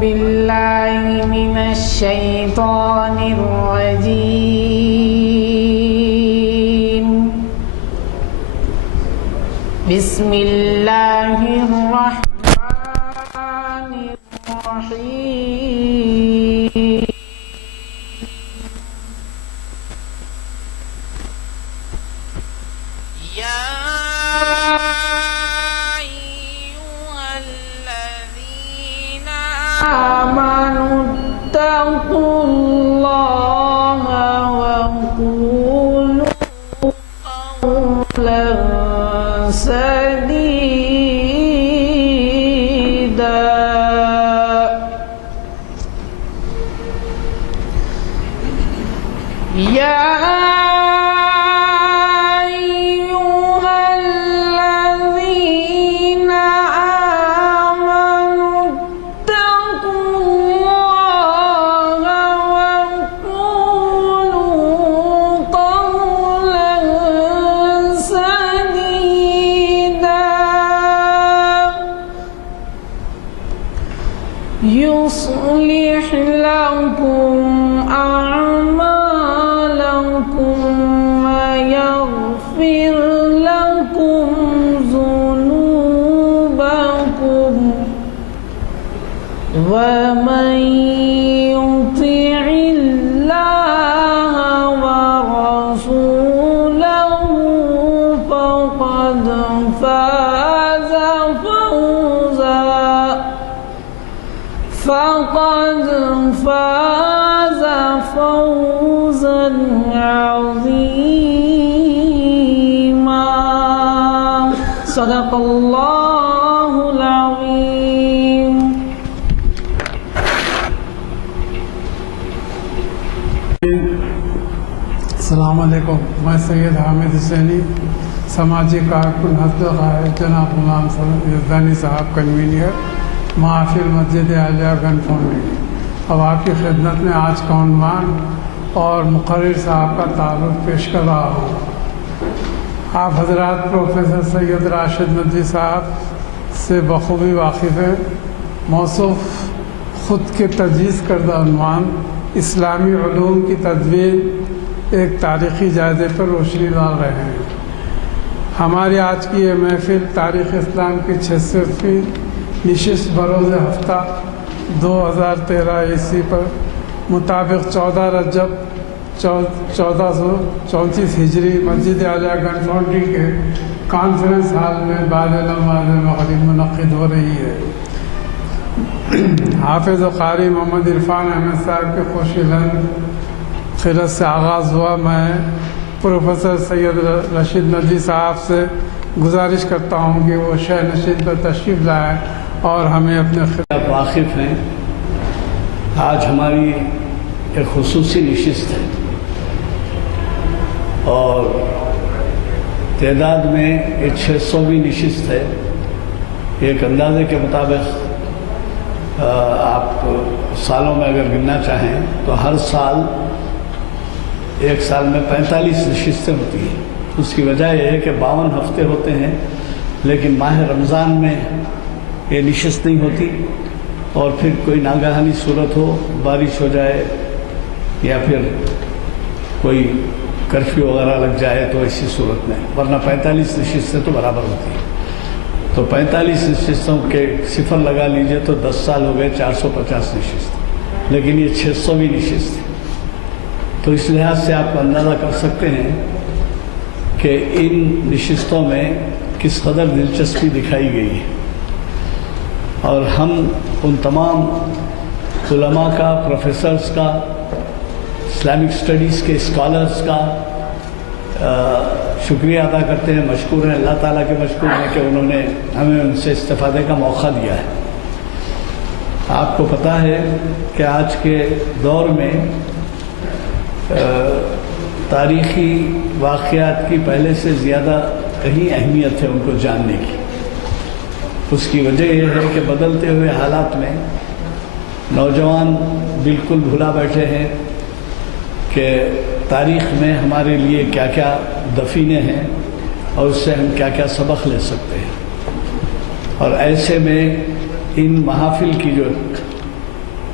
بالله من الشيطان الرجيم. بسم الله الرحمن الرحيم. يا أيها الذين آمنوا اتقوا الله وقولوا قولا سديدا. يا يصلح لكم أعمالكم ويغفر لكم ذنوبكم ومن يطع الله ورسوله فقد فاز فوزا عظيما. صدق الله العظيم. السلام علیکم. میں سید حامد حسینی، سماجی کارکن حزب قائد جناب غلام یزدانی صاحب کنوینئر محافل مسجد عالیہ گن فاؤنڈری. اب آپ کی خدمت میں آج کا عنوان اور مقرر صاحب کا تعارف پیش کر رہا ہوں. آپ حضرات پروفیسر سید راشد ندوی صاحب سے بخوبی واقف ہیں. موصوف خود کے تجویز کردہ عنوان اسلامی علوم کی تدوین ایک تاریخی جائزے پر روشنی ڈال رہے ہیں. ہماری آج کی یہ محفل تاریخ اسلام کی 66ویں نشست بروز ہفتہ 2013 عیسوی پر مطابق 14 رجب 1434 ہجری مسجد عالیہ گن فاؤنڈری کے کانفرنس ہال میں بعد نماز مغرب منعقد ہو رہی ہے. حافظ و قاری محمد عرفان احمد صاحب کے خوشی لند خیرت سے آغاز ہوا. میں پروفیسر سید راشد ندوی صاحب سے گزارش کرتا ہوں کہ وہ شہ نشین پر تشریف لائیں اور ہمیں اپنے واقف ہیں. آج ہماری ایک خصوصی نشست ہے اور تعداد میں یہ 600ویں نشست ہے. ایک اندازے کے مطابق آپ سالوں میں اگر گننا چاہیں تو ہر سال ایک سال میں 45 نشستیں ہوتی ہیں. اس کی وجہ یہ ہے کہ 52 ہفتے ہوتے ہیں، لیکن ماہ رمضان میں یہ نشست نہیں ہوتی اور پھر کوئی ناگہانی صورت ہو، بارش ہو جائے یا پھر کوئی کرفیو وغیرہ لگ جائے تو ایسی صورت میں، ورنہ 45 نشستیں تو برابر ہوتی ہیں. تو 45 نشستوں کے صفر لگا لیجئے تو 10 سال ہو گئے 450 نشست، لیکن یہ 600ویں نشست ہے. تو اس لحاظ سے آپ اندازہ کر سکتے ہیں کہ ان نشستوں میں کس قدر دلچسپی دکھائی گئی ہے. اور ہم ان تمام علماء کا، پروفیسرز کا، اسلامک اسٹڈیز کے اسکالرز کا شکریہ ادا کرتے ہیں، مشکور ہیں، اللہ تعالیٰ کے مشکور ہیں کہ انہوں نے ہمیں ان سے استفادے کا موقع دیا ہے. آپ کو پتہ ہے کہ آج کے دور میں تاریخی واقعات کی پہلے سے زیادہ کہیں اہمیت ہے ان کو جاننے کی. اس کی وجہ یہ ہے کہ بدلتے ہوئے حالات میں نوجوان بالکل بھلا بیٹھے ہیں کہ تاریخ میں ہمارے لیے کیا کیا دفینے ہیں اور اس سے ہم کیا کیا سبق لے سکتے ہیں. اور ایسے میں ان محافل کی جو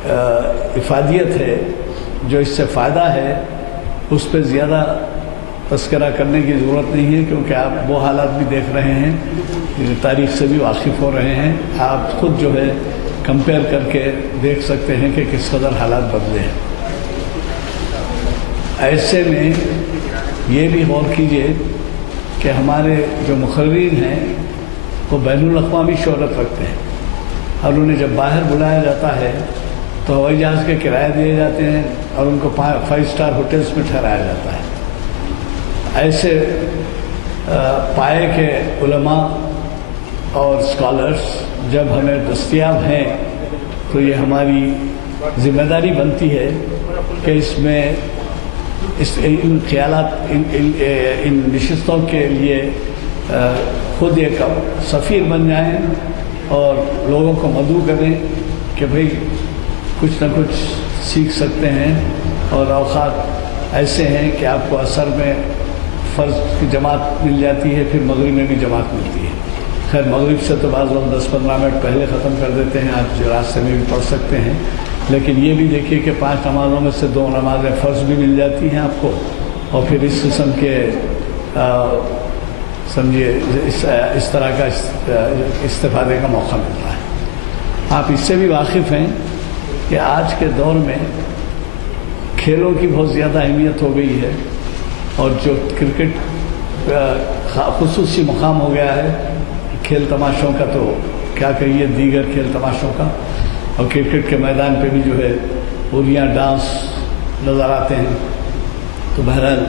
افادیت ہے، جو اس سے فائدہ ہے، اس پہ زیادہ تذکرہ کرنے کی ضرورت نہیں ہے، کیونکہ آپ وہ حالات بھی دیکھ رہے ہیں، تاریخ سے بھی واقف ہو رہے ہیں، آپ خود جو ہے کمپیئر کر کے دیکھ سکتے ہیں کہ کس قدر حالات بدلے ہیں۔ ایسے میں یہ بھی غور کیجئے کہ ہمارے جو مقررین ہیں وہ بین الاقوامی شہرت رکھتے ہیں، اور انہیں جب باہر بلایا جاتا ہے تو ہوائی جہاز کے کرایہ دیے جاتے ہیں اور ان کو 5 اسٹار ہوٹلز میں ٹھہرایا جاتا ہے۔ ایسے پائے کے علماء اور اسکالرس جب ہمیں دستیاب ہیں تو یہ ہماری ذمہ داری بنتی ہے کہ اس میں ان خیالات ان نشستوں کے لیے خود ایک سفیر بن جائیں اور لوگوں کو مدعو کریں کہ بھئی کچھ نہ کچھ سیکھ سکتے ہیں، اور اوقات ایسے ہیں کہ آپ کو عصر میں فرض کی جماعت مل جاتی ہے، پھر مغرب میں بھی جماعت ملتی ہے۔ خیر مغرب سے تو بعض لوگ 10-15 منٹ پہلے ختم کر دیتے ہیں، آپ جو راستے میں بھی پڑھ سکتے ہیں، لیکن یہ بھی دیکھیے کہ 5 نمازوں میں سے 2 نمازیں فرض بھی مل جاتی ہیں آپ کو، اور پھر اس قسم کے سمجھیے اس طرح کا استفادے کا موقع ملتا ہے۔ آپ اس سے بھی واقف ہیں کہ آج کے دور میں کھیلوں کی بہت زیادہ اہمیت ہو گئی ہے، اور جو کرکٹ خصوصی مقام ہو گیا ہے کھیل تماشوں کا، تو کیا کہیے دیگر کھیل تماشوں کا، اور کرکٹ کے میدان پہ بھی جو ہے اوریاں ڈانس نظر آتے ہیں۔ تو بہرحال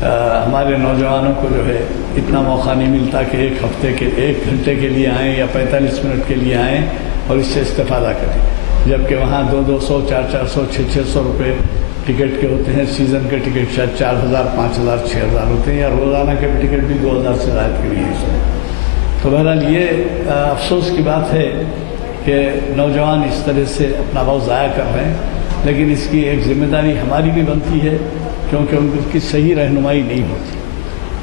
ہمارے نوجوانوں کو جو ہے اتنا موقع نہیں ملتا کہ 1 گھنٹے کے لیے آئیں یا 45 منٹ کے لیے آئیں اور اس سے استفادہ کریں، جبکہ وہاں 200 400 600 روپے ٹکٹ کے ہوتے ہیں۔ سیزن کے ٹکٹ شاید 4000 5000 6000 ہوتے ہیں، یا روزانہ کے ٹکٹ بھی 2000 سے زائد کے نہیں ہیں۔ تو بہرحال یہ افسوس کی بات ہے کہ نوجوان اس طرح سے اپنا وقت ضائع کر رہے ہیں، لیکن اس کی ایک ذمہ داری ہماری بھی بنتی ہے، کیونکہ ان کی صحیح رہنمائی نہیں ہوتی۔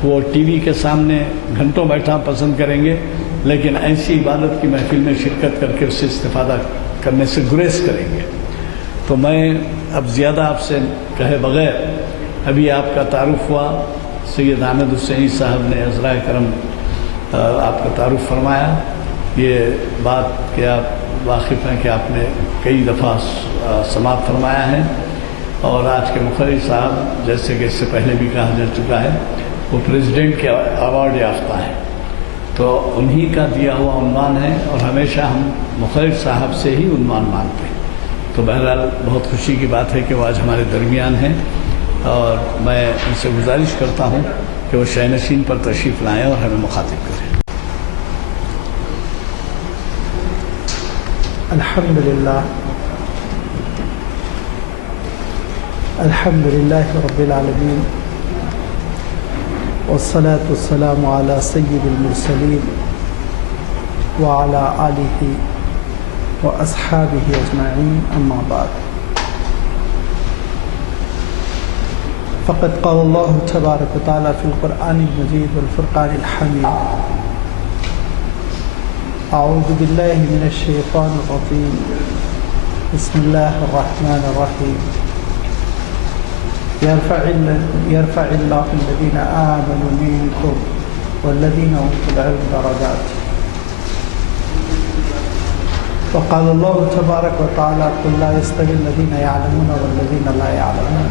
وہ ٹی وی کے سامنے گھنٹوں بیٹھنا پسند کریں گے، لیکن ایسی عبادت کی محفل میں شرکت کر کے اس سے استفادہ کرنے سے گریز کریں گے۔ تو میں اب زیادہ آپ سے کہے بغیر، ابھی آپ کا تعارف ہوا، سید حامد حسینی صاحب نے عذرائے کرم آپ کا تعارف فرمایا۔ یہ بات کہ آپ واقف ہیں کہ آپ نے کئی دفعہ سماعت فرمایا ہے، اور آج کے مقرر صاحب جیسے کہ اس سے پہلے بھی کہا جا چکا ہے وہ پریزیڈنٹ کے ایوارڈ یافتہ ہیں، تو انہی کا دیا ہوا عنوان ہے، اور ہمیشہ ہم مقرر صاحب سے ہی عنوان مانتے ہیں۔ تو بہرحال بہت خوشی کی بات ہے کہ وہ آج ہمارے درمیان ہیں، اور میں ان سے گزارش کرتا ہوں کہ وہ شینشین پر تشریف لائیں اور ہمیں مخاطب کریں۔ الحمدللہ رب العالمین، والصلاة والسلام علی سید المرسلین وعلی آلہ واصحابہ اجمعین، اما بعد، فقد قال اللہ تبارک و تعالی فی القرآن المجید والفرقان الحمید، اعوذ باللہ من الشیطان الرجیم، بسم اللہ الرحمن الرحیم، يرفع الله الذين آمنوا منكم والذين أوتوا العلم درجات، وقال الله تبارك وتعالى قل لا يستوي الذين يعلمون والذين لا يعلمون،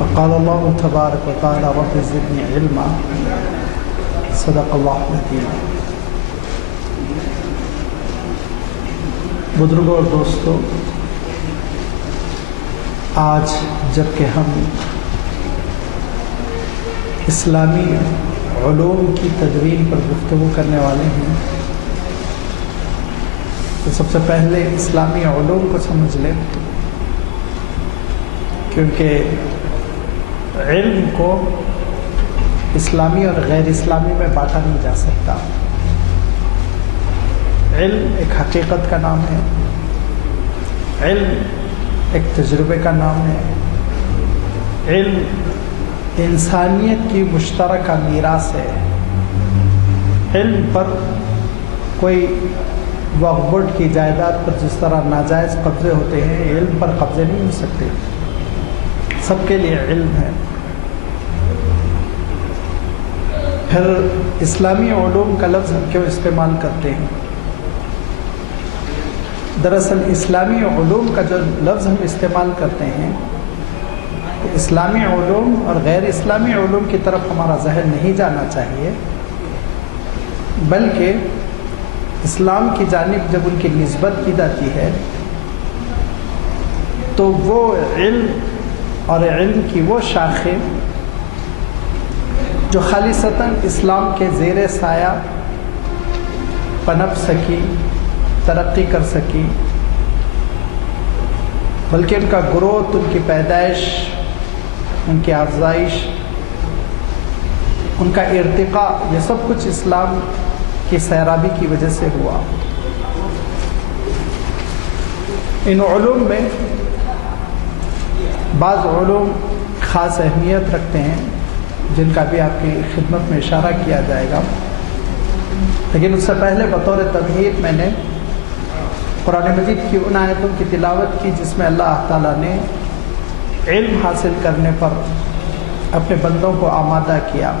وقال الله تبارك وتعالى رب زدني علما، صدق الله العظيم۔ بزرگوں اور دوستوں، آج جب کہ ہم اسلامی علوم کی تدوین پر گفتگو کرنے والے ہیں، تو سب سے پہلے اسلامی علوم کو سمجھ لیں، کیونکہ علم کو اسلامی اور غیر اسلامی میں بانٹا نہیں جا سکتا۔ علم ایک حقیقت کا نام ہے، علم ایک تجربے کا نام ہے، علم انسانیت کی مشترکہ میراث ہے۔ علم پر کوئی وقف بورڈ کی جائیداد پر جس طرح ناجائز قبضے ہوتے ہیں، علم پر قبضے نہیں ہو سکتے، سب کے لیے علم ہے۔ پھر اسلامی علوم کا لفظ ہم کیوں استعمال کرتے ہیں؟ دراصل اسلامی علوم کا جو لفظ ہم استعمال کرتے ہیں، تو اسلامی علوم اور غیر اسلامی علوم کی طرف ہمارا ذہن نہیں جانا چاہیے، بلکہ اسلام کی جانب جب ان کی نسبت کی جاتی ہے تو وہ علم اور علم کی وہ شاخیں جو خالصتاً اسلام کے زیر سایہ پنپ سکی، ترقی کر سکی، بلکہ ان کا گروتھ، ان کی پیدائش، ان کی افزائش، ان کا ارتقاء، یہ سب کچھ اسلام کی سیرابی کی وجہ سے ہوا۔ ان علوم میں بعض علوم خاص اہمیت رکھتے ہیں جن کا بھی آپ کی خدمت میں اشارہ کیا جائے گا، لیکن اس سے پہلے بطور تمہید میں نے قرآن مجید کی ان آیتوں کی تلاوت کی جس میں اللہ تعالیٰ نے علم حاصل کرنے پر اپنے بندوں کو آمادہ کیا۔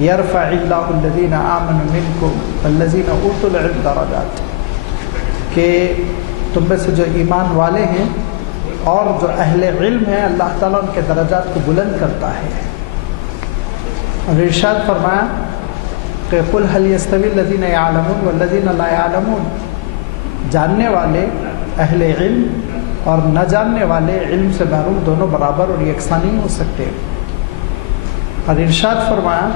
یرفع اللہ الذین آمنوا منکم والذین اوتوا العلم درجات، کہ تم میں سے جو ایمان والے ہیں اور جو اہل علم ہیں، اللہ تعالیٰ ان کے درجات کو بلند کرتا ہے۔ اور ارشاد فرمایا کہ قل هل يستوي الذین یعلمون والذین لا یعلمون، جاننے والے اہل علم اور نہ جاننے والے علم سے محروم دونوں برابر اور یکساں نہیں ہو سکتے۔ اور ارشاد فرمایا،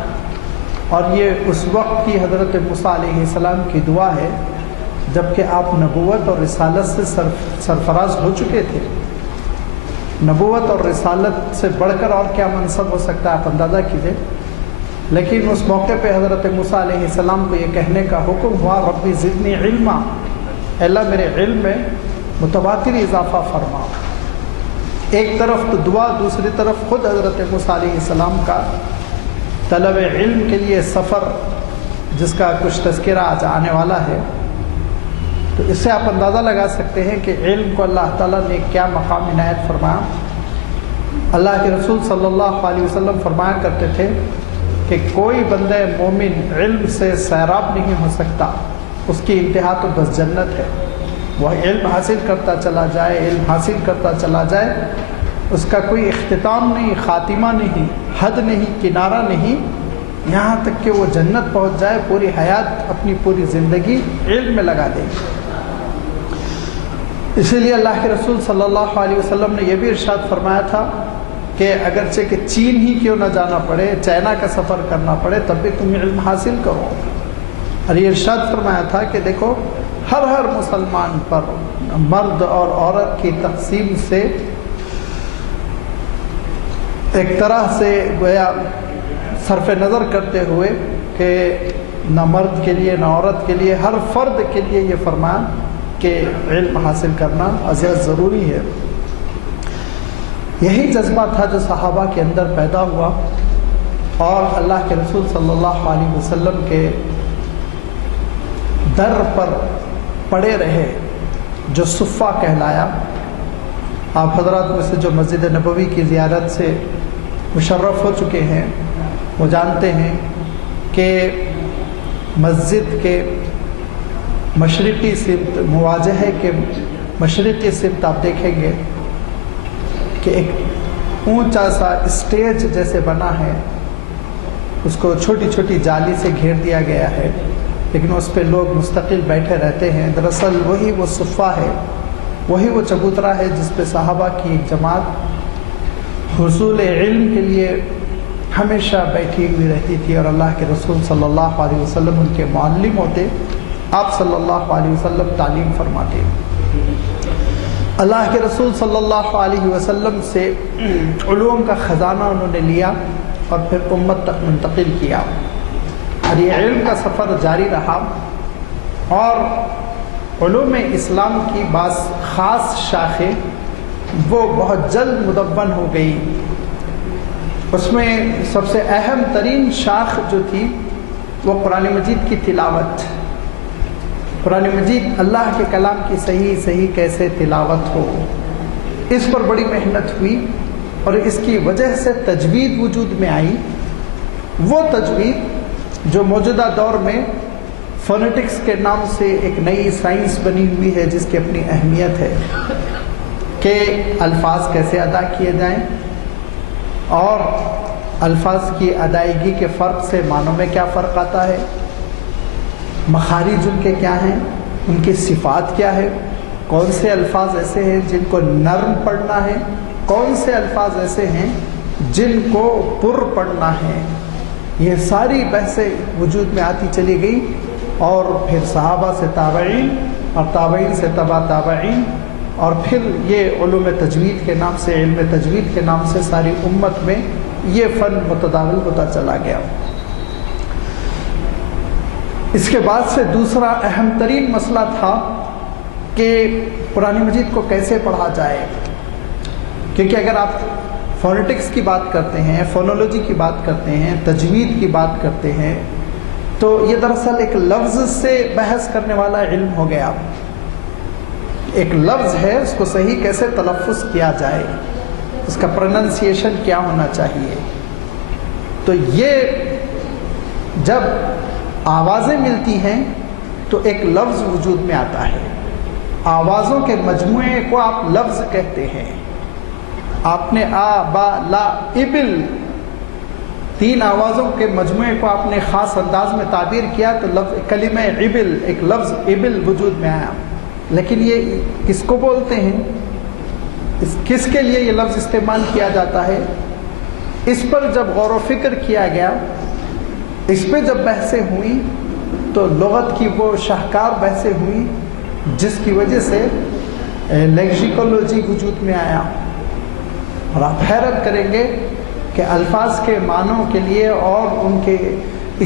اور یہ اس وقت کی حضرت موسیٰ علیہ السلام کی دعا ہے جب کہ آپ نبوت اور رسالت سے سرفراز ہو چکے تھے۔ نبوت اور رسالت سے بڑھ کر اور کیا منصب ہو سکتا ہے، آپ اندازہ کیجئے۔ لیکن اس موقع پہ حضرت موسیٰ علیہ السلام کو یہ کہنے کا حکم ہوا، ربی زدنی علما، اللہ میرے علم میں متواتر اضافہ فرما۔ ایک طرف تو دعا، دوسری طرف خود حضرت موسیٰ علیہ السلام کا طلب علم کے لیے سفر، جس کا کچھ تذکرہ آج آنے والا ہے۔ تو اس سے آپ اندازہ لگا سکتے ہیں کہ علم کو اللہ تعالیٰ نے کیا مقام عنایت فرمایا۔ اللہ کے رسول صلی اللہ علیہ وسلم فرمایا کرتے تھے کہ کوئی بندہ مومن علم سے سیراب نہیں ہو سکتا، اس کی انتہا تو بس جنت ہے۔ وہ علم حاصل کرتا چلا جائے، علم حاصل کرتا چلا جائے، اس کا کوئی اختتام نہیں، خاتمہ نہیں، حد نہیں، کنارہ نہیں، یہاں تک کہ وہ جنت پہنچ جائے، پوری حیات، اپنی پوری زندگی علم میں لگا دے۔ اسی لیے اللہ کے رسول صلی اللہ علیہ وسلم نے یہ بھی ارشاد فرمایا تھا کہ اگرچہ کہ چین ہی کیوں نہ جانا پڑے، چائنا کا سفر کرنا پڑے، تب بھی تم علم حاصل کرو۔ اور یہ ارشاد فرمایا تھا کہ دیکھو، ہر مسلمان پر مرد اور عورت کی تقسیم سے ایک طرح سے گویا صرف نظر کرتے ہوئے کہ نہ مرد کے لیے نہ عورت کے لیے، ہر فرد کے لیے یہ فرمان کہ علم حاصل کرنا عزیز ضروری ہے۔ یہی جذبہ تھا جو صحابہ کے اندر پیدا ہوا اور اللہ کے رسول صلی اللہ علیہ وسلم کے در پر پڑے رہے، جو صفہ کہلایا۔ آپ حضرات میں سے جو مسجد نبوی کی زیارت سے مشرف ہو چکے ہیں وہ جانتے ہیں کہ مسجد کے مشرقی سمت، مواجہے کے مشرقی سمت آپ دیکھیں گے کہ ایک اونچا سا اسٹیج جیسے بنا ہے، اس کو چھوٹی چھوٹی جالی سے گھیر دیا گیا ہے، لیکن اس پہ لوگ مستقل بیٹھے رہتے ہیں۔ دراصل وہی وہ صفہ ہے، وہی وہ چبوترا ہے جس پہ صحابہ کی ایک جماعت حصول علم کے لیے ہمیشہ بیٹھی ہوئی رہتی تھی، اور اللہ کے رسول صلی اللہ علیہ وسلم ان کے معلم ہوتے، آپ صلی اللہ علیہ وسلم تعلیم فرماتے۔ اللہ کے رسول صلی اللہ علیہ وسلم سے علوم کا خزانہ انہوں نے لیا اور پھر امت تک منتقل کیا، اور یہ علم کا سفر جاری رہا، اور علوم اسلام کی بعض خاص شاخیں وہ بہت جلد مدون ہو گئی۔ اس میں سب سے اہم ترین شاخ جو تھی وہ قرآن مجید کی تلاوت۔ قرآن مجید اللہ کے کلام کی صحیح کیسے تلاوت ہو، اس پر بڑی محنت ہوئی، اور اس کی وجہ سے تجوید وجود میں آئی، وہ تجوید جو موجودہ دور میں فونیٹکس کے نام سے ایک نئی سائنس بنی ہوئی ہے، جس کی اپنی اہمیت ہے کہ الفاظ کیسے ادا کیے جائیں، اور الفاظ کی ادائیگی کے فرق سے معنوں میں کیا فرق آتا ہے، مخارج ان کے کیا ہیں، ان کی صفات کیا ہے، کون سے الفاظ ایسے ہیں جن کو نرم پڑھنا ہے، کون سے الفاظ ایسے ہیں جن کو پر پڑھنا ہے، یہ ساری بحثیں وجود میں آتی چلی گئی، اور پھر صحابہ سے تابعین، اور تابعین سے تبع تابعین، اور پھر یہ علوم تجوید کے نام سے، علم تجوید کے نام سے ساری امت میں یہ فن متداول ہوتا چلا گیا۔ اس کے بعد سے دوسرا اہم ترین مسئلہ تھا کہ قرآن مجید کو کیسے پڑھا جائے، کیونکہ اگر آپ فونیٹکس کی بات کرتے ہیں، فونولوجی کی بات کرتے ہیں، تجوید کی بات کرتے ہیں، تو یہ دراصل ایک لفظ سے بحث کرنے والا علم ہو گیا۔ ایک لفظ ہے، اس کو صحیح کیسے تلفظ کیا جائے، اس کا پروننسیشن کیا ہونا چاہیے۔ تو یہ جب آوازیں ملتی ہیں تو ایک لفظ وجود میں آتا ہے، آوازوں کے مجموعے کو آپ لفظ کہتے ہیں۔ آپ نے آ با لا ابل، تین آوازوں کے مجموعے کو آپ نے خاص انداز میں تعبیر کیا تو کلمہ ابل، ایک لفظ ابل وجود میں آیا۔ لیکن یہ کس کو بولتے ہیں، کس کے لیے یہ لفظ استعمال کیا جاتا ہے، اس پر جب غور و فکر کیا گیا، اس پہ جب بحثیں ہوئیں تو لغت کی وہ شاہکار بحثیں ہوئیں جس کی وجہ سے لیکسیکولوجی وجود میں آیا۔ اور آپ حیرت کریں گے کہ الفاظ کے معنوں کے لیے اور ان کے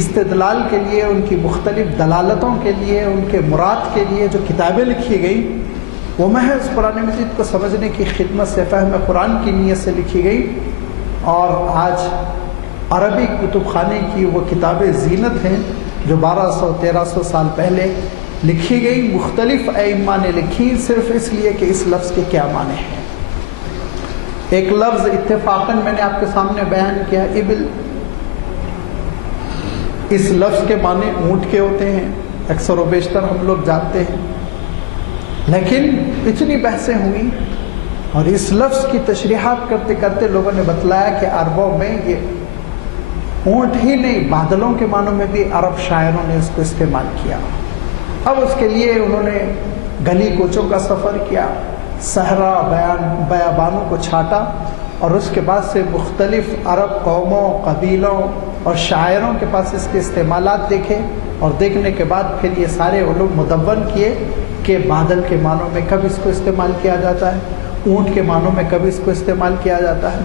استدلال کے لیے، ان کی مختلف دلالتوں کے لیے، ان کے مراد کے لیے جو کتابیں لکھی گئیں وہ محض قرآن مجید کو سمجھنے کی خدمت سے، فہم قرآن کی نیت سے لکھی گئی، اور آج عربی کتب خانے کی وہ کتابیں زینت ہیں جو 1200-1300 سال پہلے لکھی گئی، مختلف ائمہ نے لکھی صرف اس لیے کہ اس لفظ کے کیا معنی ہیں۔ ایک لفظ اتفاقاً میں نے آپ کے سامنے بیان کیا، ابل، اس لفظ کے معنی اونٹ کے ہوتے ہیں، اکثر و بیشتر ہم لوگ جانتے ہیں، لیکن اتنی بحثیں ہوئیں اور اس لفظ کی تشریحات کرتے کرتے لوگوں نے بتلایا کہ عربوں میں یہ اونٹ ہی نہیں، بادلوں کے معنوں میں بھی عرب شاعروں نے اس کو استعمال کیا۔ اب اس کے لیے انہوں نے گلی کوچوں کا سفر کیا، صحرا بیابانوں کو چھاٹا، اور اس کے بعد سے مختلف عرب قوموں، قبیلوں اور شاعروں کے پاس اس کے استعمالات دیکھے، اور دیکھنے کے بعد پھر یہ سارے علوم مدون کیے کہ بادل کے معنوں میں کب اس کو استعمال کیا جاتا ہے، اونٹ کے معنوں میں کب اس کو استعمال کیا جاتا ہے۔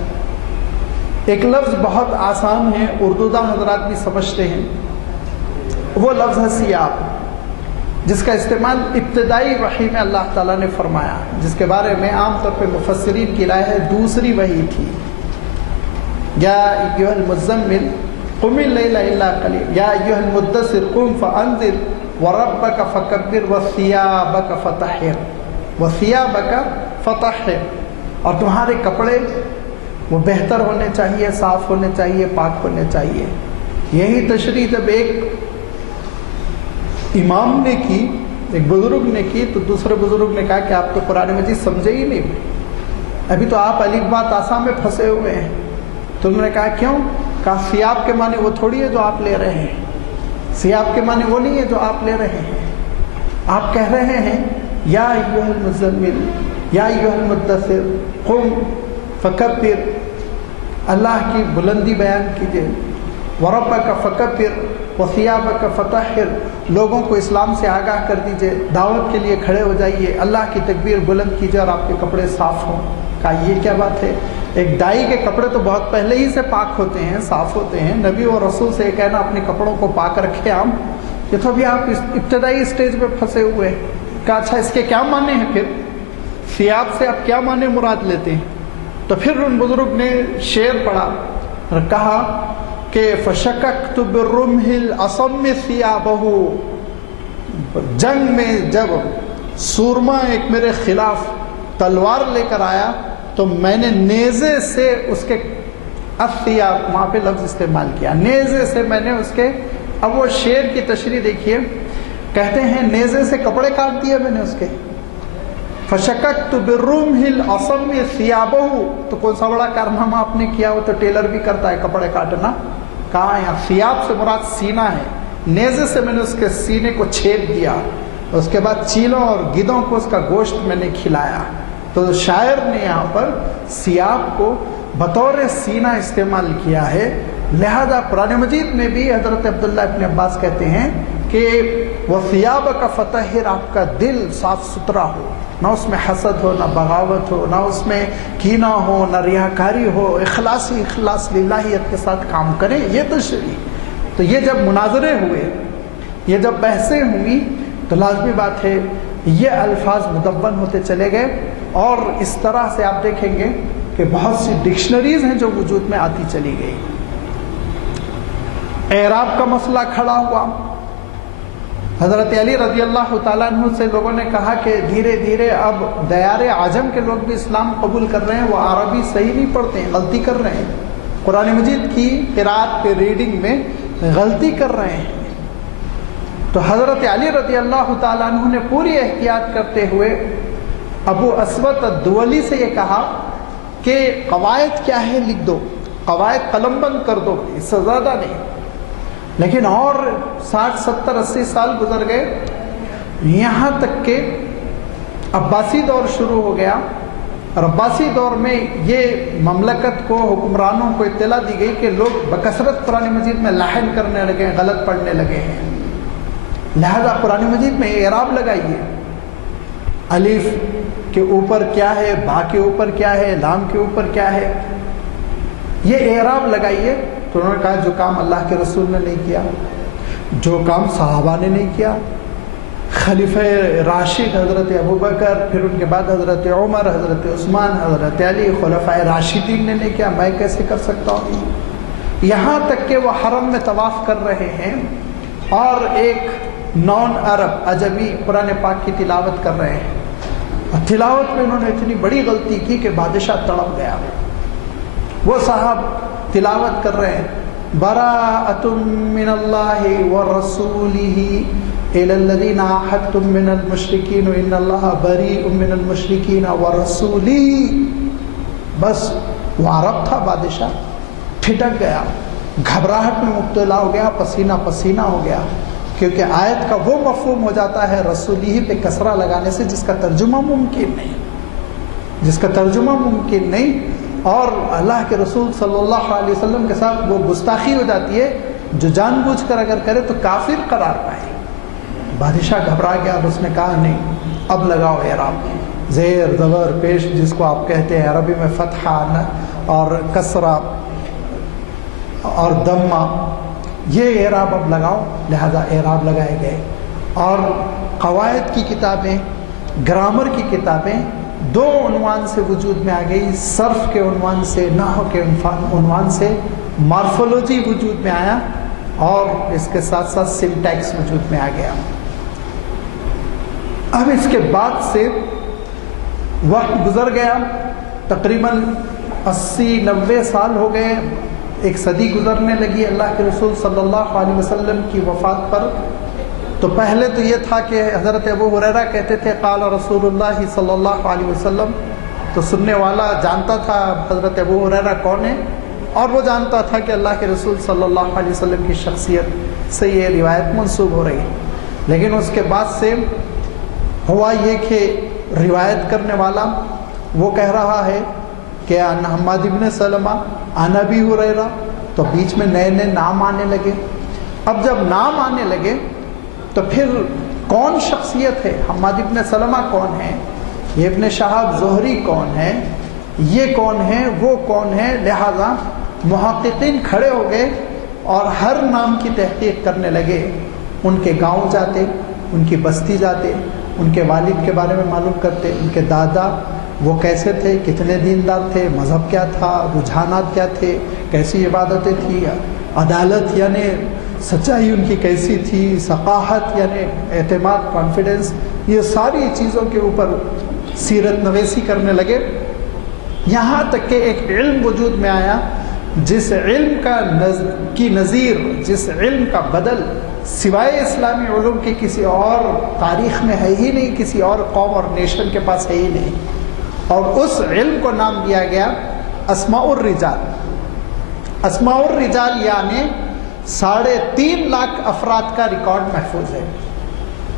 ایک لفظ بہت آسان ہے، اردو داں حضرات بھی سمجھتے ہیں، وہ لفظ ہے سیاب، جس کا استعمال ابتدائی وحی میں اللہ تعالیٰ نے فرمایا، جس کے بارے میں عام طور پہ مفسرین کی رائے ہے دوسری وحی تھی۔ یا ایھا المزمل قم اللیل الا قلیلا، یا ایھا المدثر قم فانذر وربک فکبر وثیابک فطہر، وثیابک فطہر، اور تمہارے کپڑے وہ بہتر ہونے چاہیے، صاف ہونے چاہیے، پاک ہونے چاہیے۔ یہی تشریح جب ایک امام نے کی، ایک بزرگ نے کی، تو دوسرے بزرگ نے کہا کہ آپ تو قرآن مجید سمجھے ہی نہیں، ابھی تو آپ الف با تا سا میں پھنسے ہوئے ہیں۔ تو انہوں نے کہا کیوں؟ کہا سیاب کے معنی وہ تھوڑی ہے جو آپ لے رہے ہیں، سیاب کے معنی وہ نہیں ہے جو آپ لے رہے ہیں۔ آپ کہہ رہے ہیں یا ایھا المزمل، یا ایھا المدثر قم فکبر، اللہ کی بلندی بیان کیجیے، وربک فکبر وثیابک فطہر، لوگوں کو اسلام سے آگاہ کر دیجئے، دعوت کے لیے کھڑے ہو جائیے، اللہ کی تکبیر بلند کیجیے اور آپ کے کپڑے صاف ہوں۔ کہا یہ کیا بات ہے؟ ایک دائی کے کپڑے تو بہت پہلے ہی سے پاک ہوتے ہیں، صاف ہوتے ہیں، نبی اور رسول سے یہ کہنا اپنے کپڑوں کو پاک رکھے عام، یہ تو ابھی آپ ابتدائی اسٹیج پہ پھنسے ہوئے ہیں۔ کہا اچھا اس کے کیا معنی ہیں پھر؟ سیاب سے آپ کیا معنی مراد لیتے ہیں؟ تو پھر ان بزرگ نے شعر پڑھا اور کہا کہ فشککت بالرمح الاصم ثیابہ، جنگ میں جب سورما ایک میرے خلاف تلوار لے کر آیا تو میں نے نیزے سے اس کے اثیاب، وہاں پہ لفظ استعمال کیا، نیزے سے میں نے اس کے، اب وہ شعر کی تشریح دیکھیے، کہتے ہیں نیزے سے کپڑے کاٹ دیے میں نے اس کے، فشککت بالرمح الاصم ثیابہ، تو کون سا بڑا کارنامہ آپ نے کیا، وہ تو ٹیلر بھی کرتا ہے کپڑے کاٹنا، کہاں یہاں ثیاب سے مراد سینہ ہے، نیزے سے میں نے اس کے سینے کو چھید دیا، اس کے بعد چیلوں اور گدوں کو اس کا گوشت میں نے کھلایا۔ تو شاعر نے یہاں پر ثیاب کو بطور سینہ استعمال کیا ہے، لہذا قرآن مجید میں بھی حضرت عبداللہ ابن عباس کہتے ہیں کہ وہ ثیاب کا فتحر، آپ کا دل صاف ستھرا ہو، نہ اس میں حسد ہو، نہ بغاوت ہو، نہ اس میں کینہ ہو، نہ ریاکاری ہو، اخلاص للہیت کے ساتھ کام کریں، یہ تشریح۔ تو یہ جب مناظرے ہوئے، یہ جب بحثیں ہوئی تو لازمی بات ہے یہ الفاظ مدون ہوتے چلے گئے، اور اس طرح سے آپ دیکھیں گے کہ بہت سی ڈکشنریز ہیں جو وجود میں آتی چلی گئی۔ اعراب کا مسئلہ کھڑا ہوا، حضرت علی رضی اللہ تعالیٰ عنہ سے لوگوں نے کہا کہ دھیرے دھیرے اب دیار عجم کے لوگ بھی اسلام قبول کر رہے ہیں، وہ عربی صحیح نہیں پڑھتے ہیں، غلطی کر رہے ہیں، قرآن مجید کی قرأت پہ ریڈنگ میں غلطی کر رہے ہیں۔ تو حضرت علی رضی اللہ تعالیٰ عنہ نے پوری احتیاط کرتے ہوئے ابو اسود الدولی سے یہ کہا کہ قواعد کیا ہے لکھ دو، قواعد قلم بند کر دو، اس سے زیادہ نہیں۔ لیکن اور 60 70 80 سال گزر گئے، یہاں تک کہ عباسی دور شروع ہو گیا، اور عباسی دور میں یہ مملکت کو، حکمرانوں کو اطلاع دی گئی کہ لوگ بکثرت قرآن مجید میں لحن کرنے لگے ہیں، غلط پڑھنے لگے ہیں، لہذا قرآن مجید میں اعراب لگائیے، الف کے اوپر کیا ہے، با کے اوپر کیا ہے، لام کے اوپر کیا ہے، یہ اعراب لگائیے۔ تو انہوں نے کہا جو کام اللہ کے رسول نے نہیں کیا، جو کام صحابہ نے نہیں کیا، خلیفہ راشد حضرت ابوبکر، پھر ان کے بعد حضرت عمر، حضرت عثمان، حضرت علی، خلفائے راشدین نے نہیں کیا، میں کیسے کر سکتا ہوں؟ یہاں تک کہ وہ حرم میں طواف کر رہے ہیں اور ایک نان عرب عجمی قرآن پاک کی تلاوت کر رہے ہیں، اور تلاوت میں انہوں نے اتنی بڑی غلطی کی کہ بادشاہ تڑپ گیا۔ وہ صاحب تلاوت کر رہے ہیں، براءۃ من اللہ ورسولہ الی الذین عاہدتم من المشرکین ان اللہ بریء من المشرکین ورسولہ، بس وہ عرب تھا، بادشاہ ٹھٹک گیا، گھبراہٹ میں مبتلا ہو گیا، پسینہ پسینہ ہو گیا، کیونکہ آیت کا وہ مفہوم ہو جاتا ہے رسولہ پہ کسرہ لگانے سے جس کا ترجمہ ممکن نہیں، جس کا ترجمہ ممکن نہیں، اور اللہ کے رسول صلی اللہ علیہ وسلم کے ساتھ وہ گستاخی ہو جاتی ہے جو جان بوجھ کر اگر کرے تو کافر قرار پائے۔ بادشاہ گھبرا گیا اور اس نے کہا نہیں اب لگاؤ اعراب، زیر زبر پیش جس کو آپ کہتے ہیں عربی میں فتحہ اور کسرہ اور دمہ، یہ اعراب اب لگاؤ، لہذا اعراب لگائے گئے۔ اور قواعد کی کتابیں، گرامر کی کتابیں دو عنوان سے وجود میں آ گئی، صرف کے عنوان سے، نحو کے عنوان سے، مارفولوجی وجود میں آیا، اور اس کے ساتھ ساتھ سنٹیکس وجود میں آ گیا۔ اب اس کے بعد سے وقت گزر گیا، تقریباً 80-90 سال ہو گئے، ایک صدی گزرنے لگی اللہ کے رسول صلی اللہ علیہ وسلم کی وفات پر۔ تو پہلے تو یہ تھا کہ حضرت ابو ہریرہ کہتے تھے قال رسول اللہ صلی اللہ علیہ وسلم، تو سننے والا جانتا تھا حضرت ابو ہریرہ کون ہے، اور وہ جانتا تھا کہ اللہ کے رسول صلی اللہ علیہ وسلم کی شخصیت سے یہ روایت منسوب ہو رہی ہے۔ لیکن اس کے بعد سے ہوا یہ کہ روایت کرنے والا وہ کہہ رہا ہے کہ ان حماد بن سلمہ عن ابی ہریرہ، تو بیچ میں نئے نئے نام آنے لگے۔ اب جب نام آنے لگے تو پھر کون شخصیت ہے، حماد بن سلمہ کون ہے، یہ ابن شہاب زہری کون ہے، یہ کون ہے، وہ کون ہے، لہذا محققین کھڑے ہو گئے اور ہر نام کی تحقیق کرنے لگے، ان کے گاؤں جاتے، ان کی بستی جاتے، ان کے والد کے بارے میں معلوم کرتے، ان کے دادا وہ کیسے تھے، کتنے دیندار تھے، مذہب کیا تھا، رجحانات کیا تھے، کیسی عبادتیں تھی، عدالت یعنی سچائی ان کی کیسی تھی، ثقافت یعنی اعتماد، کانفیڈنس، یہ ساری چیزوں کے اوپر سیرت نویسی کرنے لگے، یہاں تک کہ ایک علم وجود میں آیا جس علم کی نظیر، جس علم کا بدل سوائے اسلامی علوم کے کسی اور تاریخ میں ہے ہی نہیں، کسی اور قوم اور نیشن کے پاس ہے ہی نہیں، اور اس علم کو نام دیا گیا اسماء الرجال۔ اسماء الرجال یعنی 3.5 لاکھ افراد کا ریکارڈ محفوظ ہے،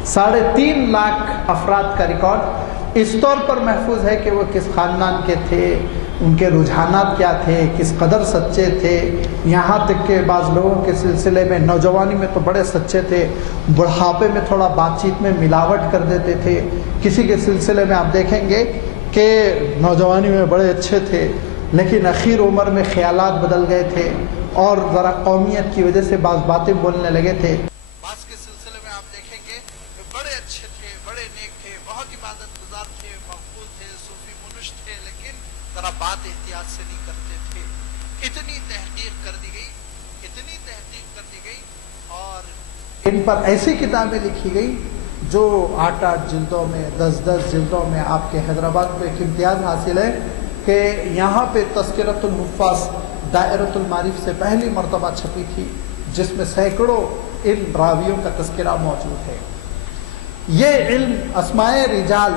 3.5 لاکھ افراد کا ریکارڈ اس طور پر محفوظ ہے کہ وہ کس خاندان کے تھے، ان کے رجحانات کیا تھے، کس قدر سچے تھے، یہاں تک کہ بعض لوگوں کے سلسلے میں نوجوانی میں تو بڑے سچے تھے، بڑھاپے میں تھوڑا بات چیت میں ملاوٹ کر دیتے تھے، کسی کے سلسلے میں آپ دیکھیں گے کہ نوجوانی میں بڑے اچھے تھے لیکن اخیر عمر میں خیالات بدل گئے تھے اور ذرا قومیت کی وجہ سے بعض باتیں بولنے لگے تھے۔ بعض کے سلسلے میں آپ دیکھیں گے کہ بڑے اچھے تھے، بڑے نیک تھے، بہت عبادت گزار تھے، مقبول تھے، صوفی منش تھے، لیکن ذرا بات احتیاط سے نہیں کرتے تھے۔ اتنی تحقیق کر دی گئی، اتنی تحقیق کر دی گئی، اور ان پر ایسی کتابیں لکھی گئی جو 8 جلدوں میں، 10 جلدوں میں۔ آپ کے حیدرآباد کو ایک امتیاز حاصل ہے کہ یہاں پہ تذکرۃ الحفاظ دائرۃ المعارف سے پہلی مرتبہ چھپی تھی، جس میں سینکڑوں ان راویوں کا تذکرہ موجود ہے۔ یہ علم اسماء رجال،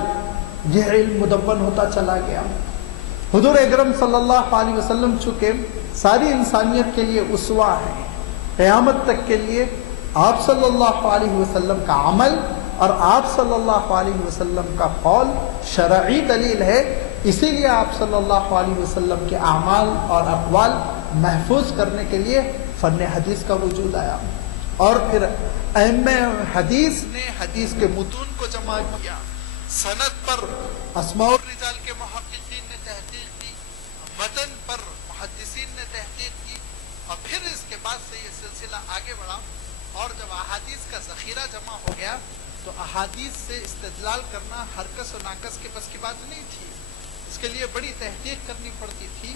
یہ علم مدون ہوتا چلا گیا۔ حضور اکرم صلی اللہ علیہ وسلم چونکہ ساری انسانیت کے لیے اسوہ ہیں، قیامت تک کے لیے آپ صلی اللہ علیہ وسلم کا عمل اور آپ صلی اللہ علیہ وسلم کا قول شرعی دلیل ہے، اسی لیے آپ صلی اللہ علیہ وسلم کے اعمال اور اقوال محفوظ کرنے کے لیے فن حدیث کا وجود آیا، اور پھر ائمہ حدیث نے حدیث کے متون کو جمع کیا، سند پر اسماء الرجال کے محققین نے تحقیق کی، متن پر محدثین نے تحقیق کی، اور پھر اس کے بعد سے یہ سلسلہ آگے بڑھا، اور جب احادیث کا ذخیرہ جمع ہو گیا تو احادیث سے استدلال کرنا ہر کس و ناقص کے بس کی بات نہیں تھی، اس کے لیے بڑی تحقیق کرنی پڑتی تھی،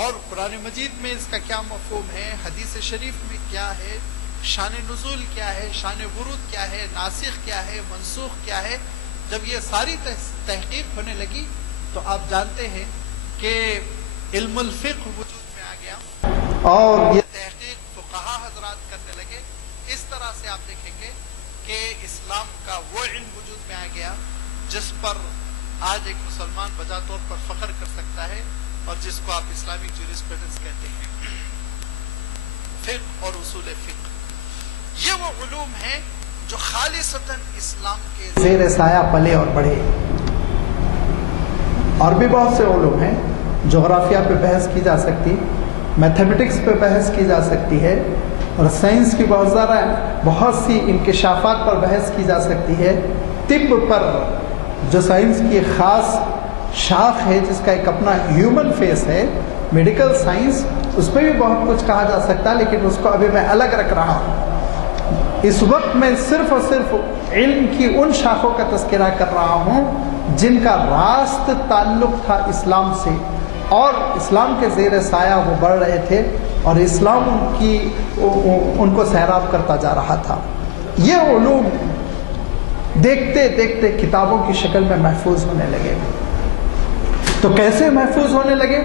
اور قرآن مجید میں اس کا کیا مفہوم ہے، حدیث شریف میں کیا ہے، شان نزول کیا ہے، شان ورود کیا ہے، ناسخ کیا ہے، منسوخ کیا ہے۔ جب یہ ساری تحقیق ہونے لگی تو آپ جانتے ہیں کہ علم الفقہ وجود میں آ گیا، اور یہ تحقیق فقہا حضرات کرنے لگے۔ اس طرح سے آپ دیکھیں گے کہ اسلام کا وہ علم وجود میں آ گیا جس پر آج ایک مسلمان بجا طور پر فخر کر سکتا ہے، اور جس کو آپ اسلامک جوریسپروڈنس کہتے ہیں، فقہ اور اصول فقہ۔ یہ وہ علوم ہیں جو خالصتاً اسلام کے زیر سایہ پلے اور بڑھے۔ اور بھی بہت سے علوم ہیں، جغرافیہ پہ بحث کی جا سکتی، میتھمیٹکس پہ بحث کی جا سکتی ہے، اور سائنس کی بہت سی انکشافات پر بحث کی جا سکتی ہے، طب پر جو سائنس کی خاص شاخ ہے جس کا ایک اپنا ہیومن فیس ہے، میڈیکل سائنس، اس پہ بھی بہت کچھ کہا جا سکتا ہے، لیکن اس کو ابھی میں الگ رکھ رہا ہوں۔ اس وقت میں صرف اور صرف علم کی ان شاخوں کا تذکرہ کر رہا ہوں جن کا راست تعلق تھا اسلام سے، اور اسلام کے زیر سایہ وہ بڑھ رہے تھے، اور اسلام ان کو سیراب کرتا جا رہا تھا۔ یہ علوم دیکھتے دیکھتے کتابوں کی شکل میں محفوظ ہونے لگے۔ تو کیسے محفوظ ہونے لگے؟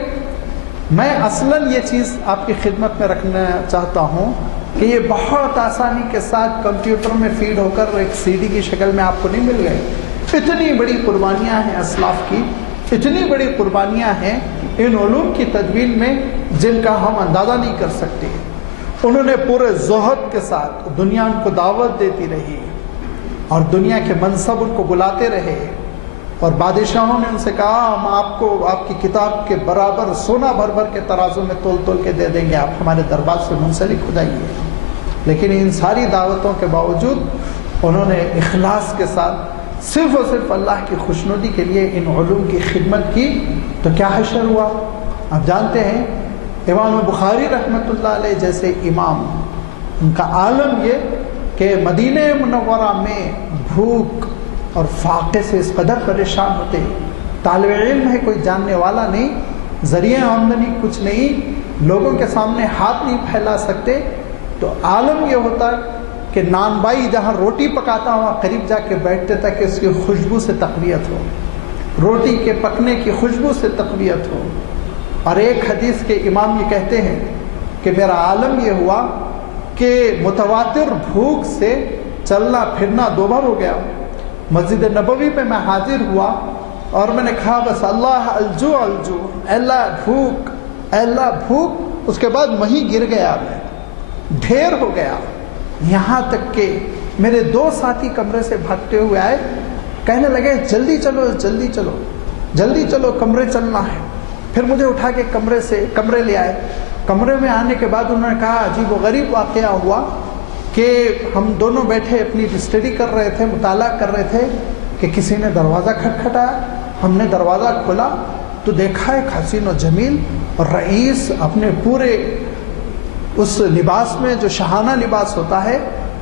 میں اصلاً یہ چیز آپ کی خدمت میں رکھنا چاہتا ہوں کہ یہ بہت آسانی کے ساتھ کمپیوٹر میں فیڈ ہو کر ایک سی ڈی کی شکل میں آپ کو نہیں مل گئے۔ اتنی بڑی قربانیاں ہیں اسلاف کی، اتنی بڑی قربانیاں ہیں ان علوم کی تدوین میں جن کا ہم اندازہ نہیں کر سکتے۔ انہوں نے پورے زہد کے ساتھ دنیا ان کو دعوت دیتی رہی، اور دنیا کے منصب ان کو بلاتے رہے، اور بادشاہوں نے ان سے کہا ہم آپ کو آپ کی کتاب کے برابر سونا بھر بھر کے ترازو میں تول تول کے دے دیں گے، آپ ہمارے دربار سے منسلک ہو جائیے۔ لیکن ان ساری دعوتوں کے باوجود انہوں نے اخلاص کے ساتھ صرف اور صرف اللہ کی خوشنودی کے لیے ان علوم کی خدمت کی، تو کیا حشر ہوا؟ آپ جانتے ہیں امام بخاری رحمۃ اللہ علیہ جیسے امام، ان کا عالم یہ کہ مدینہ منورہ میں بھوک اور فاقے سے اس قدر پریشان ہوتے، طالب علم ہے، کوئی جاننے والا نہیں، ذریعہ آمدنی کچھ نہیں، لوگوں کے سامنے ہاتھ نہیں پھیلا سکتے، تو تو عالم یہ ہوتا کہ نان بائی جہاں روٹی پکاتا وہاں قریب جا کے بیٹھتے تھے کہ اس کی خوشبو سے تقویت ہو، روٹی کے پکنے کی خوشبو سے تقویت ہو۔ اور ایک حدیث کے امام یہ کہتے ہیں کہ میرا عالم یہ ہوا کہ متواتر بھوک سے چلنا پھرنا دوبھر ہو گیا۔ مسجد نبوی میں میں حاضر ہوا اور میں نے کہا بس اللہ الجوع الجوع، اللہ بھوک، اللہ بھوک۔ اس کے بعد وہیں گر گیا، میں ڈھیر ہو گیا، یہاں تک کہ میرے 2 ساتھی کمرے سے بھاگتے ہوئے آئے، کہنے لگے جلدی چلو جلدی چلو جلدی چلو، کمرے چلنا ہے۔ پھر مجھے اٹھا کے کمرے لے آئے۔ کمرے میں آنے کے بعد انہوں نے کہا عجیب و غریب واقعہ ہوا کہ ہم دونوں بیٹھے اپنی اسٹڈی کر رہے تھے، مطالعہ کر رہے تھے کہ کسی نے دروازہ کھٹکھٹایا۔ ہم نے دروازہ کھولا تو دیکھا ایک حسین و جمیل رئیس اپنے پورے اس لباس میں جو شاہانہ لباس ہوتا ہے،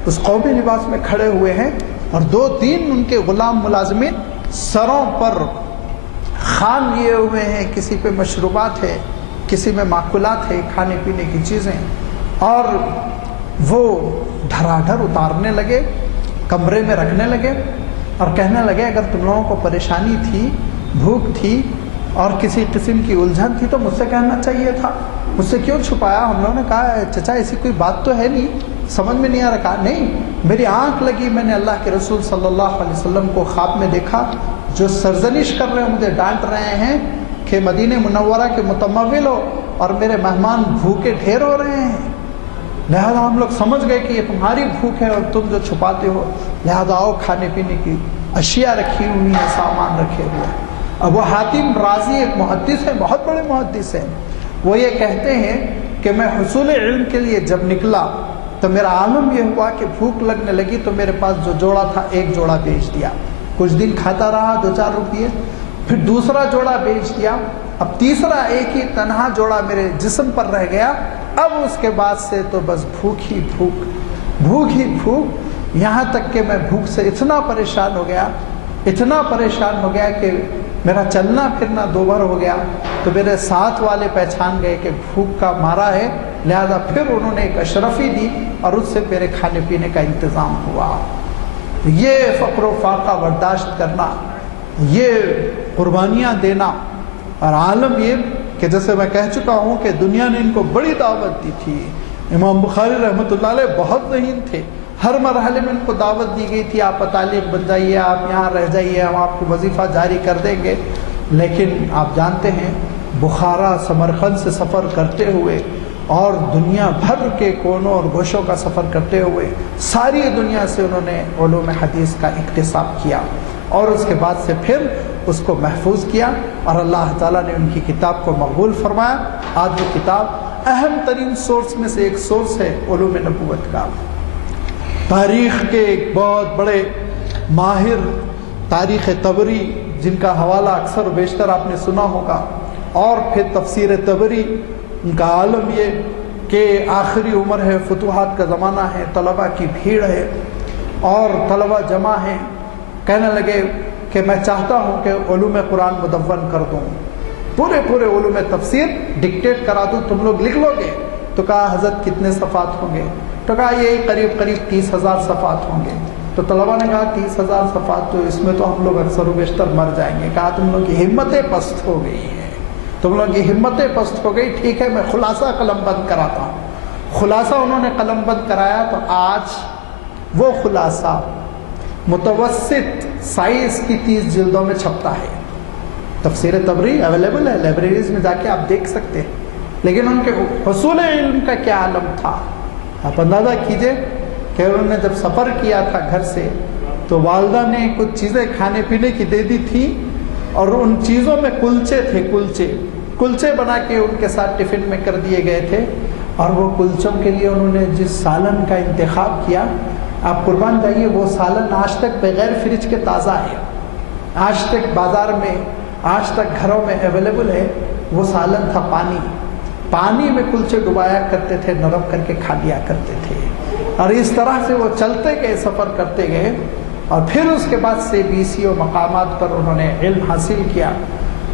اس قومی لباس میں کھڑے ہوئے ہیں، اور 2-3 ان کے غلام ملازمین سروں پر خان لیے ہوئے ہیں، کسی پہ مشروبات ہے، کسی میں ماکولات ہے، کھانے پینے کی چیزیں، اور وہ دھڑادھڑ اتارنے لگے، کمرے میں رکھنے لگے اور کہنے لگے اگر تم لوگوں کو پریشانی تھی، بھوک تھی اور کسی قسم کی الجھن تھی تو مجھ سے کہنا چاہیے تھا، مجھ سے کیوں چھپایا؟ ہم لوگوں نے کہا چچا ایسی کوئی بات تو ہے نہیں، سمجھ میں نہیں آ رہا۔ نہیں، میری آنکھ لگی، میں نے اللہ کے رسول صلی اللہ علیہ وسلم کو خواب میں دیکھا جو سرزنش کر رہے ہیں، مجھے ڈانٹ رہے ہیں کہ مدینہ منورہ کے متمول ہو اور میرے مہمان بھوکے ڈھیر ہو رہے ہیں، لہذا ہم لوگ سمجھ گئے کہ یہ تمہاری بھوک ہے اور تم جو چھپاتے ہو، لہذا آؤ کھانے پینے کی اشیاء رکھی ہوئی ہیں، سامان رکھے ہوئے ہیں۔ ابو حاتم رازی ایک محدث ہے، بہت بڑے محدث ہیں، وہ یہ کہتے ہیں کہ میں حصول علم کے لیے جب نکلا تو میرا عالم یہ ہوا کہ بھوک لگنے لگی تو میرے پاس جو جوڑا تھا 1 جوڑا بیچ دیا، کچھ دن کھاتا رہا 2-4 روپیے، پھر دوسرا جوڑا بیچ دیا، اب تیسرا ایک ہی تنہا جوڑا میرے جسم پر رہ گیا۔ اب اس کے بعد سے تو بس بھوک ہی بھوک، بھوک ہی بھوک، یہاں تک کہ میں بھوک سے اتنا پریشان ہو گیا، اتنا پریشان ہو گیا کہ میرا چلنا پھرنا دوبھر ہو گیا۔ تو میرے ساتھ والے پہچان گئے کہ بھوک کا مارا ہے، لہذا پھر انہوں نے ایک اشرفی دی اور اس سے میرے کھانے پینے کا انتظام ہوا۔ یہ فقر و فاقہ برداشت کرنا، یہ قربانیاں دینا، اور عالم یہ کہ جیسے میں کہہ چکا ہوں کہ دنیا نے ان کو بڑی دعوت دی تھی۔ امام بخاری رحمۃ اللہ علیہ بہت ذہین تھے، ہر مرحلے میں ان کو دعوت دی گئی تھی آپ متعلق بن جائیے، آپ یہاں رہ جائیے، ہم آپ کو وظیفہ جاری کر دیں گے، لیکن آپ جانتے ہیں بخارا سمرقند سے سفر کرتے ہوئے اور دنیا بھر کے کونوں اور گوشوں کا سفر کرتے ہوئے ساری دنیا سے انہوں نے علوم حدیث کا اکتساب کیا اور اس کے بعد سے پھر اس کو محفوظ کیا، اور اللہ تعالیٰ نے ان کی کتاب کو مقبول فرمایا۔ آج وہ کتاب اہم ترین سورس میں سے ایک سورس ہے علوم نبوت کا۔ تاریخ کے ایک بہت بڑے ماہر تاریخ طبری، جن کا حوالہ اکثر و بیشتر آپ نے سنا ہوگا، اور پھر تفسیر طبری، ان کا عالم یہ کہ آخری عمر ہے، فتوحات کا زمانہ ہے، طلباء کی بھیڑ ہے اور طلباء جمع ہیں، کہنے لگے کہ میں چاہتا ہوں کہ علوم قرآن مدون کر دوں، پورے علوم تفسیر ڈکٹیٹ کرا دوں، تم لوگ لکھ لو گے؟ تو کہا حضرت کتنے صفحات ہوں گے؟ تو کہا یہ قریب 30,000 صفحات ہوں گے۔ تو طلباء نے کہا 30,000 صفحات تو اس میں تو ہم لوگ اکثر و بیشتر مر جائیں گے۔ کہا تم لوگ کی ہمتیں پست ہو گئی ہیں، تم لوگ کی ہمتیں پست ہو گئی، ٹھیک ہے میں خلاصہ قلم بند کراتا ہوں۔ خلاصہ انہوں نے قلم بند کرایا تو آج وہ خلاصہ متوسط سائز کی 30 جلدوں میں چھپتا ہے۔ تفسیر طبری اویلیبل ہے، لائبریریز میں جا کے آپ دیکھ سکتے ہیں، لیکن ان کے حصول علم کا کیا عالم تھا آپ اندازہ کیجئے کہ انہوں نے جب سفر کیا تھا گھر سے تو والدہ نے کچھ چیزیں کھانے پینے کی دے دی تھی، اور ان چیزوں میں کلچے تھے، کلچے بنا کے ان کے ساتھ ٹفن میں کر دیے گئے تھے، اور وہ کلچوں کے لیے انہوں نے جس سالن کا انتخاب کیا، آپ قربان جائیے وہ سالن آج تک بغیر فریج کے تازہ ہے، آج تک بازار میں، آج تک گھروں میں اویلیبل ہے۔ وہ سالن تھا پانی میں کلچے ڈبایا کرتے تھے، نرم کر کے کھا لیا کرتے تھے، اور اس طرح سے وہ چلتے گئے، سفر کرتے گئے، اور پھر اس کے بعد سے 20 مقامات پر انہوں نے علم حاصل کیا۔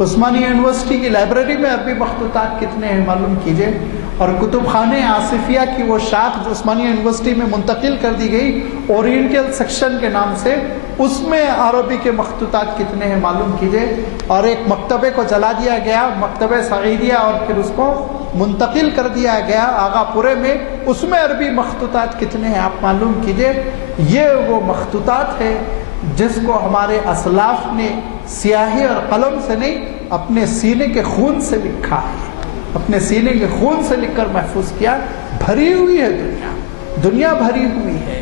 عثمانیہ یونیورسٹی کی لائبریری میں عربی مخطوطات کتنے ہیں معلوم کیجئے، اور کتب خانہ آصفیہ کی وہ شاخ جو عثمانیہ یونیورسٹی میں منتقل کر دی گئی اورینٹل سیکشن کے نام سے، اس میں عربی کے مخطوطات کتنے ہیں معلوم کیجئے، اور ایک مکتبے کو جلا دیا گیا، مکتبہ سعیدیہ، اور پھر اس کو منتقل کر دیا گیا آغا پورے میں، اس میں عربی مخطوطات کتنے ہیں آپ معلوم کیجئے۔ یہ وہ مخطوطات ہے جس کو ہمارے اسلاف نے سیاہی اور قلم سے نہیں، اپنے سینے کے خون سے لکھا ہے، اپنے سینے کے خون سے لکھ کر محفوظ کیا۔ بھری ہوئی ہے دنیا بھری ہوئی ہے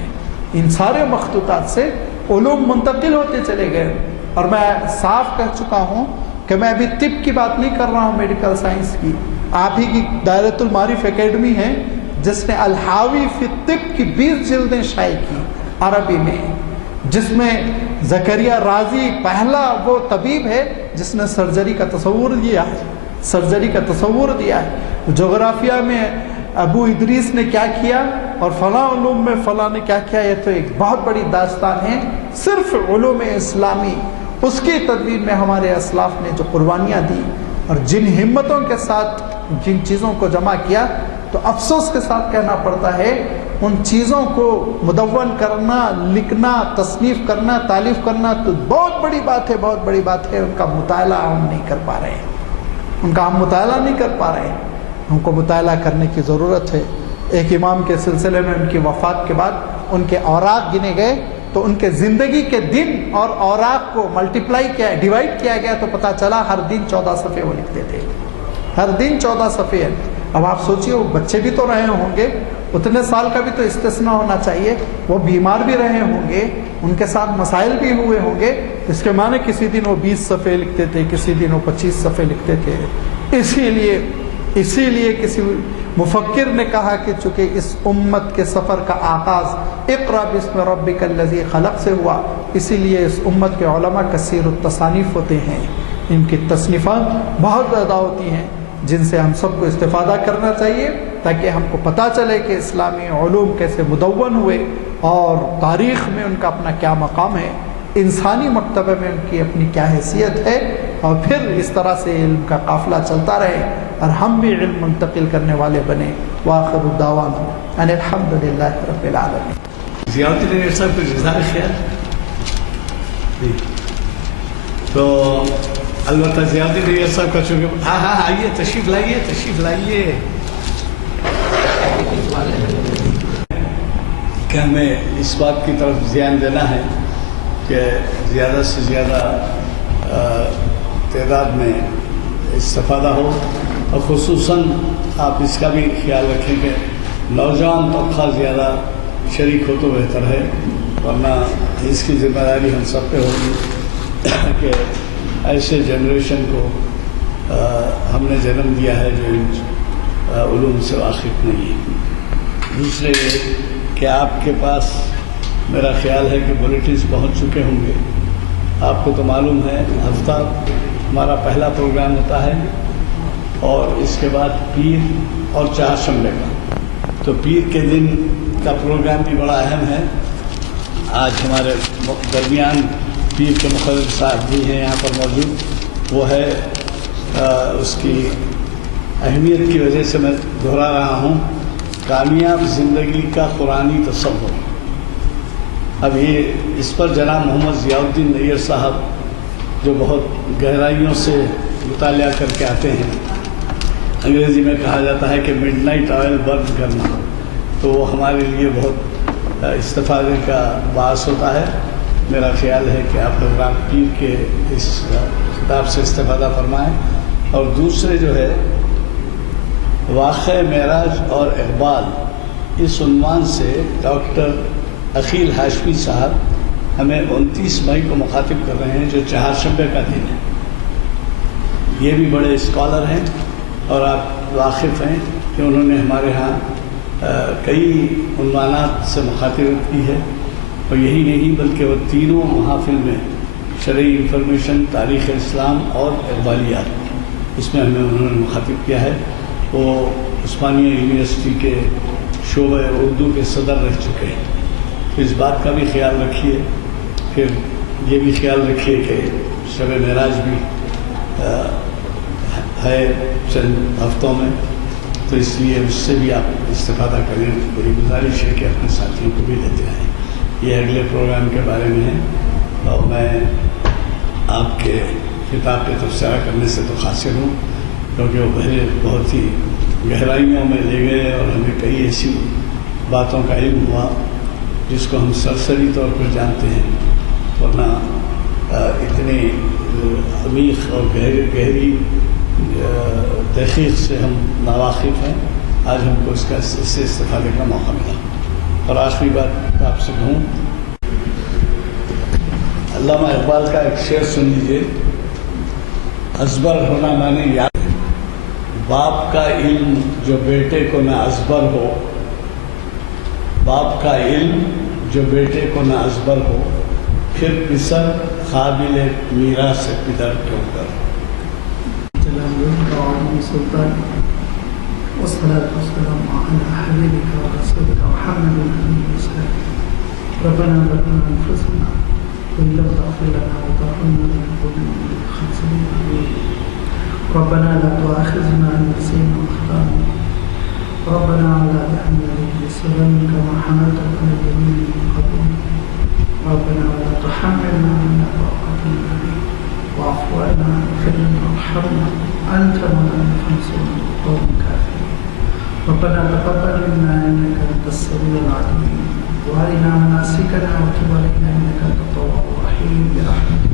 ان سارے مخطوطات سے، علوم منتقل ہوتے چلے گئے۔ اور میں صاف کہہ چکا ہوں کہ میں ابھی طب کی بات نہیں کر رہا ہوں، میڈیکل سائنس کی۔ آپ ہی کی دائرۃ المعارف اکیڈمی ہے جس نے الحاوی فی الطب کی 20 جلدیں شائع کی عربی میں، جس میں زکریا رازی پہلا وہ طبیب ہے جس نے سرجری کا تصور دیا ہے، سرجری کا تصور دیا ہے۔ جغرافیہ میں ابو ادریس نے کیا کیا اور فلاں علوم میں فلاں نے کیا کیا، یہ تو ایک بہت بڑی داستان ہے۔ صرف علوم اسلامی، اس کی تدوین میں ہمارے اسلاف نے جو قربانیاں دی اور جن ہمتوں کے ساتھ جن چیزوں کو جمع کیا، تو افسوس کے ساتھ کہنا پڑتا ہے ان چیزوں کو مدون کرنا، لکھنا، تصنیف کرنا، تالیف کرنا تو بہت بڑی بات ہے، بہت بڑی بات ہے۔ ان کا مطالعہ ہم نہیں کر پا رہے ہیں، ان کا ہم مطالعہ نہیں کر پا رہے ہیں، ہم کو مطالعہ کرنے کی ضرورت ہے۔ ایک امام کے سلسلے میں ان کی وفات کے بعد ان کے اوراق گنے گئے تو ان کے زندگی کے دن اور اوراق کو ملٹیپلائی کیا، ڈیوائڈ کیا گیا تو پتہ چلا ہر دن 14 صفحے وہ لکھتے تھے، ہر دن 14 صفحے۔ اب آپ سوچئے وہ بچے بھی تو رہے ہوں گے، اتنے سال کا بھی تو استثناء ہونا چاہیے، وہ بیمار بھی رہے ہوں گے، ان کے ساتھ مسائل بھی ہوئے ہوں گے، اس کے معنی کسی دن وہ 20 صفحے لکھتے تھے، کسی دن وہ 25 صفحے لکھتے تھے۔ اسی لیے کسی مفکر نے کہا کہ چونکہ اس امت کے سفر کا آغاز اقرا باسم ربک الذی خلق سے ہوا، اسی لیے اس امت کے علماء کثیر التصانیف ہوتے ہیں، ان کی تصنیفات بہت زیادہ ہوتی ہیں جن سے ہم سب کو استفادہ کرنا چاہیے تاکہ ہم کو پتہ چلے کہ اسلامی علوم کیسے مدون ہوئے اور تاریخ میں ان کا اپنا کیا مقام ہے، انسانی مکتبہ میں ان کی اپنی کیا حیثیت ہے، اور پھر اس طرح سے علم کا قافلہ چلتا رہے اور ہم بھی علم منتقل کرنے والے بنے۔ وآخر الدعوانا ان الحمد للہ رب العالمین۔ ضیاء الدین صاحب کو اظہار خیال تو البتہ ضیاء الدین صاحب کا چونکہ ہاں آئیے، تشریف لائیے کہ ہمیں اس بات کی طرف دھیان دینا ہے کہ زیادہ سے زیادہ تعداد میں استفادہ ہو، اور خصوصاً آپ اس کا بھی خیال رکھیں کہ نوجوان طبقہ زیادہ شریک ہو تو بہتر ہے، ورنہ اس کی ذمہ داری ہم سب پہ ہوگی کہ ایسے جنریشن کو ہم نے جنم دیا ہے جو ان علوم سے واقف نہیں ہے۔ دوسرے کہ آپ کے پاس میرا خیال ہے کہ بلیٹنز پہنچ چکے ہوں گے۔ آپ کو تو معلوم ہے ہفتہ ہمارا پہلا پروگرام ہوتا ہے، اور اس کے بعد پیر اور چہارشنبے کا، تو پیر کے دن کا پروگرام بھی بڑا اہم ہے۔ آج ہمارے درمیان پیر کے مقرر صاحب بھی ہیں یہاں پر موجود، وہ ہے اس کی اہمیت کی وجہ سے میں دہرا رہا ہوں، کامیاب زندگی کا قرآنی تصور۔ اب یہ اس پر جناب محمد ضیاء الدین نیئر صاحب جو بہت گہرائیوں سے مطالعہ کر کے آتے ہیں، انگریزی میں کہا جاتا ہے کہ مڈ نائٹ آئل برن کرنا، تو وہ ہمارے لیے بہت استفادے کا باعث ہوتا ہے۔ میرا خیال ہے کہ آپ حضرات پیر کے اس کتاب سے استفادہ فرمائیں۔ اور دوسرے جو ہے واقعہ معراج اور اقبال، اس عنوان سے ڈاکٹر عقیل ہاشمی صاحب ہمیں 29 مئی کو مخاطب کر رہے ہیں، جو چہارشنبے کا دن ہے۔ یہ بھی بڑے اسکالر ہیں اور آپ واقف ہیں کہ انہوں نے ہمارے ہاں کئی عنوانات سے مخاطبت کی ہے، اور یہی نہیں بلکہ وہ تینوں محافل میں شرعی انفارمیشن، تاریخ اسلام اور اقبالیات، اس میں ہمیں انہوں نے مخاطب کیا ہے۔ وہ عثمانیہ یونیورسٹی کے شعبہ اردو کے صدر رہ چکے ہیں، تو اس بات کا بھی خیال رکھیے۔ پھر یہ بھی خیال رکھیے کہ شب معراج بھی ہے چند ہفتوں میں، تو اس لیے اس سے بھی آپ استفادہ کریں. میری گزارش ہے کہ اپنے ساتھیوں کو بھی لیتے آئیں. یہ اگلے پروگرام کے بارے میں ہے، اور میں آپ کے کتاب پہ تبصرہ کرنے سے تو قاصر ہوں، کیونکہ وہ بہت ہی گہرائیوں میں لے گئے اور ہمیں کئی ایسی باتوں کا علم ہوا جس کو ہم سرسری طور پر جانتے ہیں، ورنہ اتنی عمیق اور گہری تحقیق سے ہم ناواقف ہیں. آج ہم کو اس سے استفادے کا موقع ملا. اور آخری بات آپ سے کہوں، علامہ اقبال کا ایک شعر سن لیجیے. ازبر ہونا میں نے یاد ہے، باپ کا علم جو بیٹے کو نہ ازبر ہو، باپ کا علم جو بیٹے کو نہ ازبر ہو، پھر پسر قابل میراث سے پدر کیوں کر. سلطان والصلاة والسلام على حبيبك ورسولك محمد وآله ربنا ظلمنا أنفسنا وإن لم تغفر لنا وترحمنا لنكونن من الخاسرين. ربنا لا تؤاخذنا إن نسينا وأخطأنا. ربنا ولا تحمل بإصرا كما حملته على الذين من قبلنا. ربنا ولا تحملنا ما لا طاقة لنا به واعف عنا واغفر لنا وارحمنا أنت مولانا فانصرنا على القوم الكافرين. ربنا تقبل منا إنك أنت السميع العليم وأرنا مناسكنا وتب علينا إنك أنت التواب الرحيم برحمتك